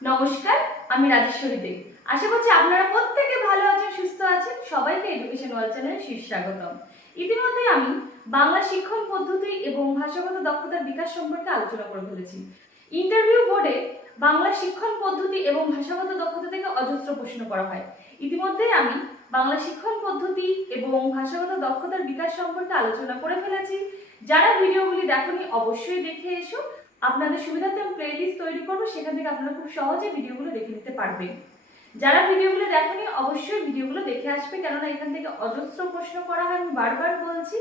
নমস্কার, আমি রাজেশ্বরী দেব আশা করছি আপনারা প্রত্যেকে ভালো আছেন, সুস্থ আছেন। সবাইকে এডুকেশন ওয়ার্ল্ড চ্যানেলে স্বাগতম ইতিমধ্যে আমি বাংলা শিক্ষণ পদ্ধতি এবং ভাষাগত দক্ষতার বিকাশ সম্পর্কে আলোচনা করে ফেলেছি। ইন্টারভিউ বোর্ডে বাংলা শিক্ষণ পদ্ধতি এবং ভাষাগত দক্ষতা থেকে অজস্র প্রশ্ন করা হয়। ইতিমধ্যেই আমি বাংলা শিক্ষণ পদ্ধতি এবং ভাষাগত দক্ষতার বিকাশ সম্পর্কে আলোচনা করে ফেলেছি। যারা ভিডিওগুলি দেখনি, অবশ্যই দেখে এসো। আপনাদের সুবিধার্থে আমি প্লেলিস্ট তৈরি করব, সেখান থেকে আপনারা খুব সহজে ভিডিওগুলো দেখে নিতে পারবেন। যারা ভিডিওগুলো দেখেনি, অবশ্যই ভিডিওগুলো দেখে আসবে, কেননা এখান থেকে অজস্র প্রশ্ন করা হয়, আমি বারবার বলছি।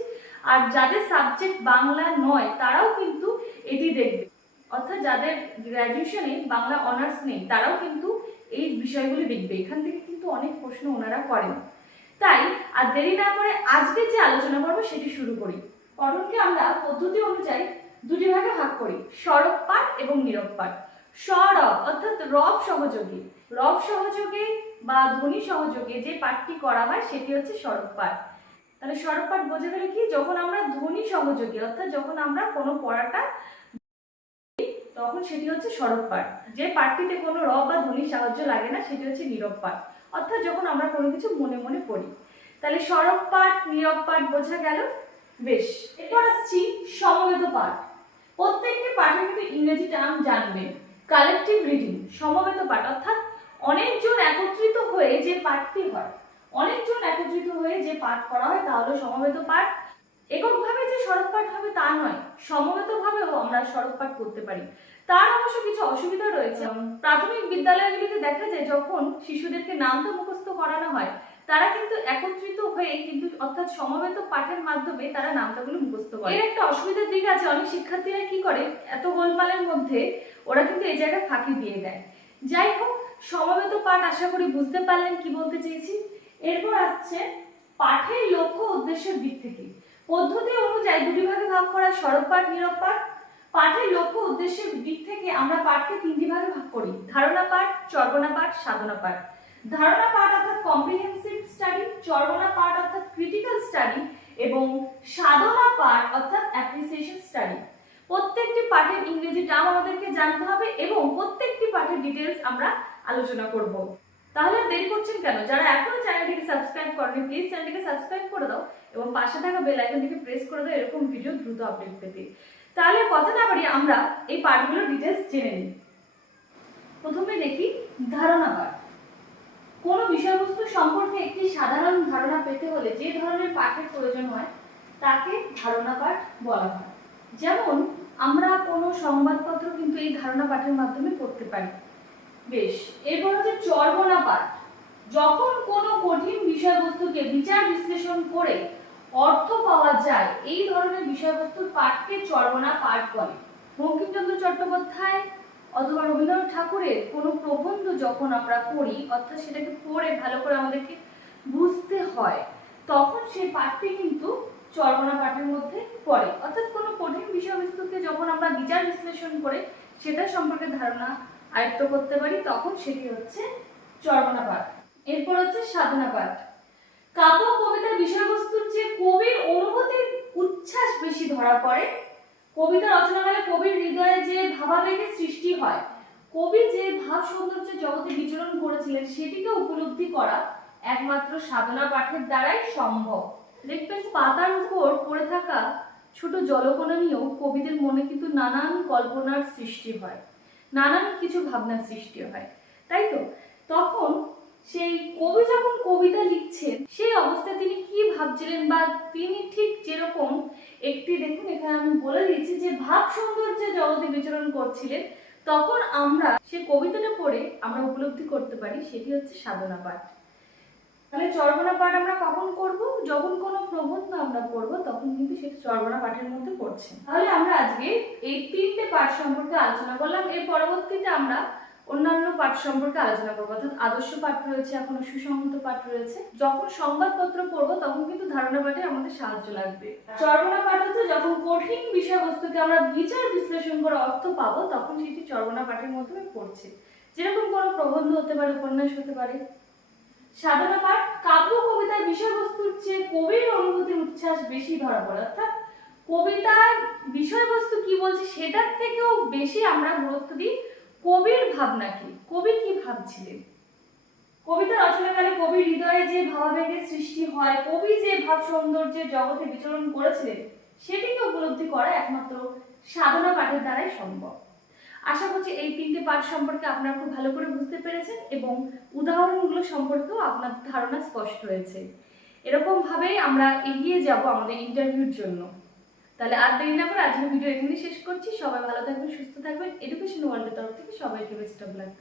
আর যাদের সাবজেক্ট বাংলা নয়, তারাও কিন্তু এটি দেখবে। অর্থাৎ যাদের গ্র্যাজুয়েশনে বাংলা অনার্স নেই, তারাও কিন্তু এই বিষয়গুলি দেখবে। এখান থেকে কিন্তু অনেক প্রশ্ন ওনারা করেন। তাই, আর দেরি না করে আজকে যে আলোচনা করব সেটি শুরু করি। পঠনকে আমরা পদ্ধতি অনুযায়ী দুটি ভাগে ভাগ করি। সরব পাঠ এবং নীরব পাঠ। সরব অর্থাৎ রব সহযোগী। রব সহযোগে বা ধ্বনি সহযোগে যে পাঠটি করা হয় সেটি হচ্ছে সরব পাঠ। তাহলে সরব পাঠ বোঝা গেলে কি? যখন আমরা ধ্বনি সহযোগী, অর্থাৎ যখন আমরা কোনো পড়াটা তখন সেটি হচ্ছে সরব পাঠ। যে পাঠটিতে কোনো রব বা ধ্বনির সাহায্য লাগে না, সেটি হচ্ছে নীরব পাঠ। অর্থাৎ যখন আমরা কোনো কিছু মনে মনে পড়ি। তাহলে সরব পাঠ, নীরব পাঠ বোঝা গেল? বেশ, এরপর আসছি সমবেত পাঠ। প্রত্যেকটি পাঠে কিন্তু ইংরেজি টার্ম জানবেন কালেকটিভ রিডিং সমবেত পাঠ। অর্থাৎ অনেকজন একত্রিত হয়ে যে পাঠটি হয়, অনেকজন একত্রিত হয়ে যে পাঠ করা হয় তা হলো সমবেত পাঠ। এককভাবে যে সড়ক পাঠ হবে তা নয়, সমবেতভাবেও আমরা সড়ক পাঠ করতে পারি। তার অবশ্য কিছু অসুবিধা রয়েছে। প্রাথমিক বিদ্যালয়গুলিতে দেখা যায়, যখন শিশুদেরকে নামটা মুখস্থ করানো হয়, তারা কিন্তু একত্রিত হয়ে কিন্তু অর্থাৎ সমবেত পাঠের মাধ্যমে তারা নামটাগুলো মুখস্থ করে। এর একটা অসুবিধার দিক আছে, অনেক শিক্ষার্থীরা কি করে, এত গোলমালের মধ্যে ওরা কিন্তু এই জায়গায় ফাঁকি দিয়ে দেয়। যাই হোক, সমবেত পাঠ আশা করি বুঝতে পারলেন কি বলতে চেয়েছি। এরপর আসছে পাঠের লক্ষ্য উদ্দেশ্যের দিক থেকে। পদ্ধতি অনুযায়ী দুটি ভাগে ভাগ করা সরব পাঠ, নীরব পাঠ। পাঠের লক্ষ্য উদ্দেশ্যের দিক থেকে আমরা পাঠকে তিনটি ভাগে ভাগ করি, ধারণা পাঠ চর্বনা পাঠ, সাধনা পাঠ। ধারণা পাঠ অর্থাৎ কম্প্রিহেন্সিভ স্টাডি চর্বনা পার্ট অর্থাৎ ক্রিটিক্যাল স্টাডি এবং সাধনা পার্ট অর্থাৎ অ্যাপ্রিসিয়েশন স্টাডি প্রত্যেকটি পাঠের ইংরেজি টার্ম আমাদেরকে জানতে হবে এবং প্রত্যেকটি পাঠের ডিটেলস আমরা আলোচনা করব। তাহলে দেরি করছেন কেন? যারা এখনও চ্যানেলটিকে সাবস্ক্রাইব করেনি প্লিজ চ্যানেলটিকে সাবস্ক্রাইব করে দাও এবং পাশে থাকা বেল আইকনটিকে প্রেস করে দাও, এরকম ভিডিও দ্রুত আপডেট পেতে। তাহলে কথা না বাড়িয়ে আমরা এই পাঠগুলোর ডিটেলস জেনে নিই। প্রথমে দেখি ধারণা পাঠ কোনো বিষয়বস্তু সম্পর্কে একটি সাধারণ ধারণা পেতে হলে যে ধরনের পাঠের প্রয়োজন হয়, তাকে ধারণা পাঠ বলা হয়। যেমন, আমরা কোনো সংবাদপত্র কিন্তু এই ধারণা পাঠের মাধ্যমে পড়তে পারি। বেশ, এরপর হচ্ছে চর্বনা পাঠ। যখন কোনো কঠিন বিষয়বস্তুকে বিচার বিশ্লেষণ করে অর্থ পাওয়া যায়, এই ধরনের বিষয়বস্তুর পাঠকে চর্বনা পাঠ বলে। বঙ্কিমচন্দ্র চট্টোপাধ্যায় অথবা রবীন্দ্রনাথ ঠাকুরের কোনো প্রবন্ধ যখন আমরা পড়ি, অর্থাৎ সেটাকে পড়ে ভালো করে আমাদেরকে বুঝতে হয়, তখন সেই পাঠটি কিন্তু চর্বনা পাঠের মধ্যে পড়ে। অর্থাৎ কোনো কঠিন বিষয়বস্তুকে যখন আমরা বিচার বিশ্লেষণ করে সেটা সম্পর্কে ধারণা আয়ত্ত করতে পারি, তখন সেটি হচ্ছে চর্বনা পাঠ। এরপর হচ্ছে সাধনা পাঠ। কাব্য কবিতার বিষয়বস্তুর চেয়ে কবির অনুভূতির উচ্ছ্বাস বেশি ধরা পড়ে। কবিতা কবির হৃদয়ে যে ভাবাবেগের সৃষ্টি হয়, কবি যে ভাব সৌন্দর্যের জগতে বিচরণ করেছিলেন সেটিকে উপলব্ধি করা একমাত্র সাধনা পাঠের দ্বারাই সম্ভব। দেখবেন পাতার উপর পড়ে থাকা ছোট জলকণা নিয়েও কবিদের মনে কিন্তু নানান কল্পনার সৃষ্টি হয়, নানান কিছু ভাবনার সৃষ্টি হয়, তাই তো? তখন সেই কবি যখন কবিতা লিখছেন, সেই অবস্থায় তিনি কি ভাবছিলেন বা তিনি ঠিক যেরকম একটি দেখুন, এখানে আমি বলে দিয়েছি যে ভাব সৌন্দর্যে জগতে বিচরণ করছিলেন, তখন আমরা সে কবিতাটা পড়ে আমরা উপলব্ধি করতে পারি, সেটি হচ্ছে সাধনা পাঠ। তাহলে চর্বনা পাঠ আমরা কখন করব? যখন কোনো প্রবন্ধ আমরা পড়ব, তখন কিন্তু সেটা চর্বনা পাঠের মধ্যে পড়ছে তাহলে আমরা আজকে এই তিনটে পাঠ সম্পর্কে আলোচনা করলাম, এর পরবর্তীতে আমরা অন্যান্য পাঠ সম্পর্কে আলোচনা করব। অর্থাৎ আদর্শ পাঠ রয়েছে, এখনও সুসংহত পাঠ রয়েছে। যখন সংবাদপত্র পড়ব, তখন কিন্তু ধারণা পাঠে আমাদের সাহায্য লাগবে। চর্বনা পাঠ হচ্ছে যখন কঠিন বিষয়বস্তুকে আমরা বিচার বিশ্লেষণ করে অর্থ পাবো, তখন সেটি চর্বনা পাঠের মাধ্যমে পড়ছে। যেরকম কোনো প্রবন্ধ হতে পারে, উপন্যাস হতে পারে। সাধনা পাঠ, কাব্য, কবিতার বিষয়বস্তুর চেয়ে কবির অনুভূতির উচ্ছ্বাস বেশি ধরা পড়ে অর্থাৎ কবিতার বিষয়বস্তু কি বলছে, সেটার থেকেও বেশি আমরা গুরুত্ব দিই। কবির ভাবনা কি? কবি কি ভাবছিলেন? কবিতা রচনাকালে কবির হৃদয়ে যে ভাবাবেগের সৃষ্টি হয়, কবি যে ভাব সৌন্দর্যের জগতে বিচরণ করেছিলেন, সেটিকে উপলব্ধি করা একমাত্র সাধনা পাঠের দ্বারাই সম্ভব। আশা করছি এই তিনটে পাঠ সম্পর্কে আপনারা খুব ভালো করে বুঝতে পেরেছেন এবং উদাহরণগুলো সম্পর্কেও আপনার ধারণা স্পষ্ট হয়েছে। এরকমভাবেই আমরা এগিয়ে যাব আমাদের ইন্টারভিউর জন্য। তাহলে আর দেরি না করে আজকের ভিডিও এখানে শেষ করছি। সবাই ভালো থাকবেন, সুস্থ থাকবেন। এডুকেশন ওয়ার্ল্ডের তরফ থেকে সবাইকে বেস্ট অফ লাক